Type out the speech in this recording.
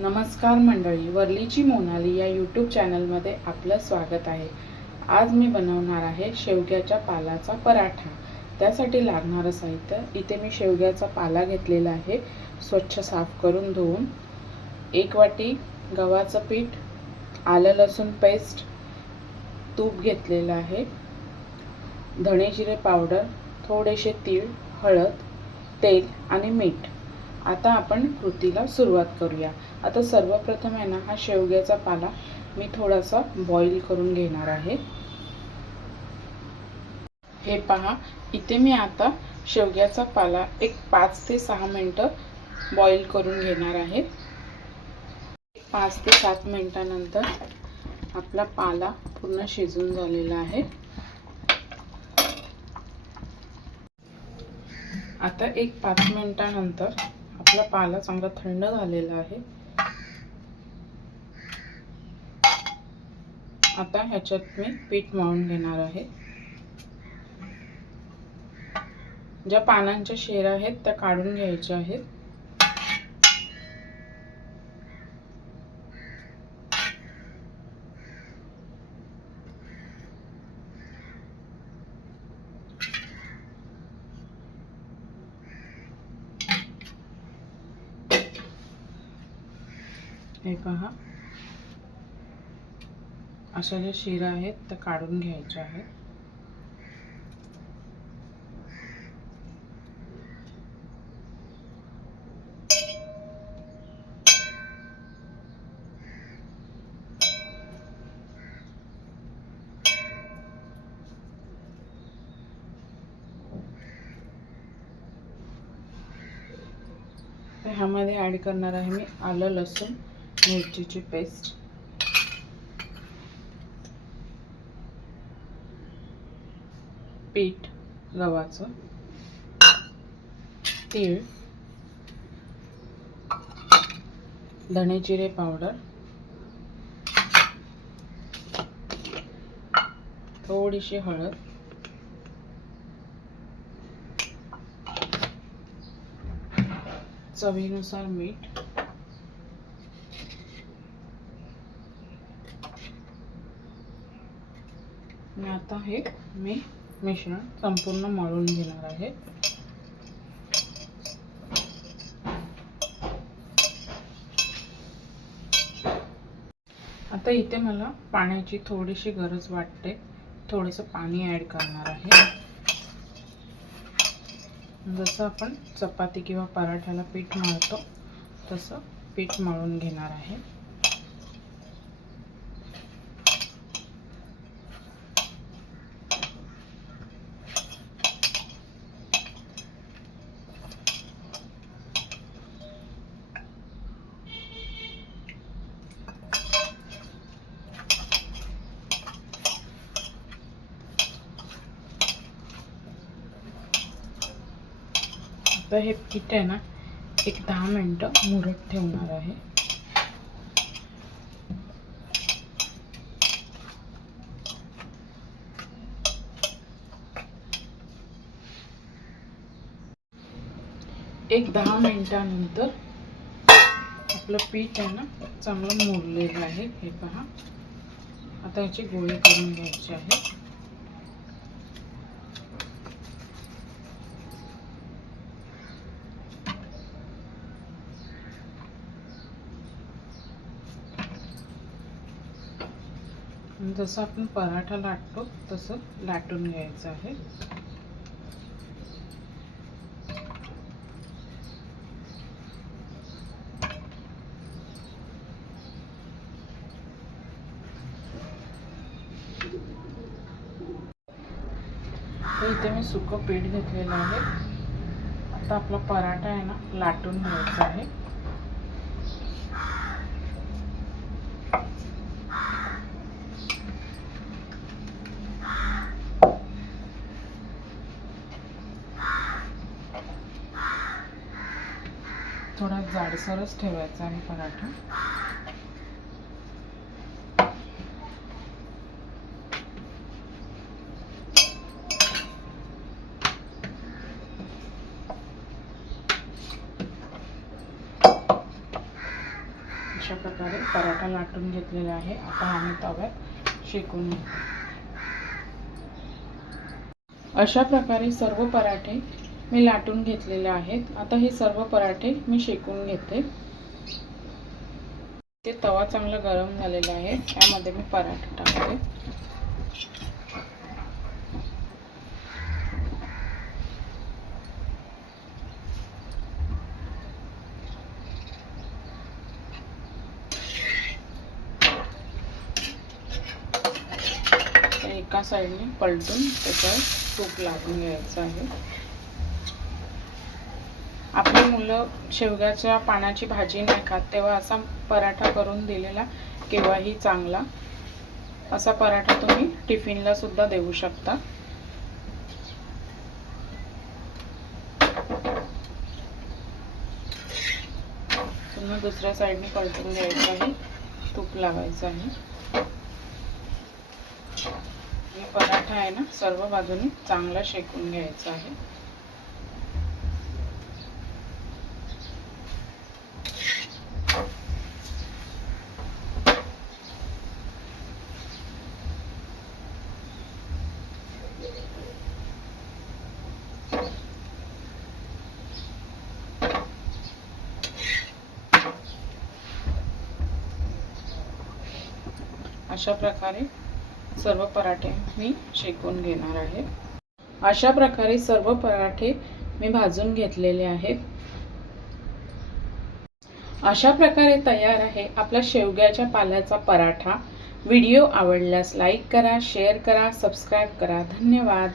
नमस्कार मंडळी वरलीची मोनाली या यूट्यूब चॅनलमध्ये आपलं स्वागत आहे. आज मी बनवणार आहे शेवग्याच्या पालाचा पराठा. त्यासाठी लागणारं साहित्य इथे मी शेवग्याचा पाला घेतलेला आहे स्वच्छ साफ करून धुवून. एक वाटी गव्हाचं पीठ आलं लसूण पेस्ट तूप घेतलेलं आहे. धणे जिरे पावडर थोडेसे तीळ हळद तेल आणि मीठ. आता आपण कृतीला सुरुवात करूया. आता सर्वप्रथम आहे ना हा शेवग्याचा पाला मी थोडासा बॉईल करून घेणार आहे. हे पहा इथे मी आता शेवग्याचा पाला एक पाच ते सहा मिनटं बॉईल करून घेणार आहे. पाच ते सात मिनटानंतर आपला पाला पूर्ण शिजून झालेला आहे. आता एक पाच मिनटानंतर आपला पाला चांगला थंड झालेला आहे. आता ह्याच्यात मी पीठ मळून घेणार आहे. ज्या पानांच्या शेर आहेत त्या काढून घ्यायच्या आहेत. हे पहा. अशा ज्या शिरा आहेत त्या काढून घ्यायच्या आहेत. ह्यामध्ये ॲड करणार आहे मी आलं लसूण. मिरचीची पेस्ट. पीठ गव्हाचं. तीळ. धणे जिरे पावडर. थोडीशी हळद. चवीनुसार मीठ. आणि आता हे मी मिश्रण संपूर्ण मळून घेणार आहे. आता इथे मला पाण्याची थोडीशी गरज वाटते. थोडंसं पाणी ॲड करणार आहे. जसं आपण चपाती किंवा पराठ्याला पीठ मळतो तसं पीठ मळून घेणार आहे. आता हे पीठ आहे ना एक दहा मिनटं मुरत ठेवणार आहे. एक दहा मिनटानंतर आपलं पीठ आहे ना चांगलं मुरलेलं आहे हे पहा. आता याचे गोळे करून घ्यायचे आहे. जसं आपण पराठा लाटतो तसं लाटून घ्यायचं आहे. इथे मी सुकं पीठ घेतलेलं आहे. आता आपला पराठा आहे ना लाटून घ्यायचा आहे. थोडा जाडसरच ठेवायचा आहे पराठा. अशा प्रकारे पराठा लाटून घेतलेला आहे. आता आम्ही तव्यात शेकून घेऊ. अशा प्रकारे सर्व पराठे मी लाटून घेतलेले आहेत. आता हे सर्व पराठे मी शेकून घेते. ते तवा चांगला गरम झालेला आहे. त्यामध्ये मी पराठे टाकते. एका साईडने पलटून त्याच्यावर तूप लागून घ्यायचं आहे. आपली मुलं शेवग्याच्या पानाची भाजी नाही खात तेव्हा असा पराठा करून दिलेला केव्हाही चांगला. असा पराठा तुम्ही टिफिनला सुद्धा देऊ शकता. पुन्हा दुसऱ्या साईडने पलटून घ्यायचं आहे. तूप लावायचं आहे. पराठा आहे ना सर्व बाजूने चांगला शेकून घ्यायचा आहे. अशा प्रकारे सर्व पराठे मी शेकून घेणार आहे. अशा प्रकारे सर्व पराठे मी भाजून घेतलेले आहेत. अशा प्रकारे तयार आहे आपला शेवग्याच्या पाल्याचा पराठा. व्हिडिओ आवडल्यास लाईक करा शेअर करा सबस्क्राईब करा. धन्यवाद.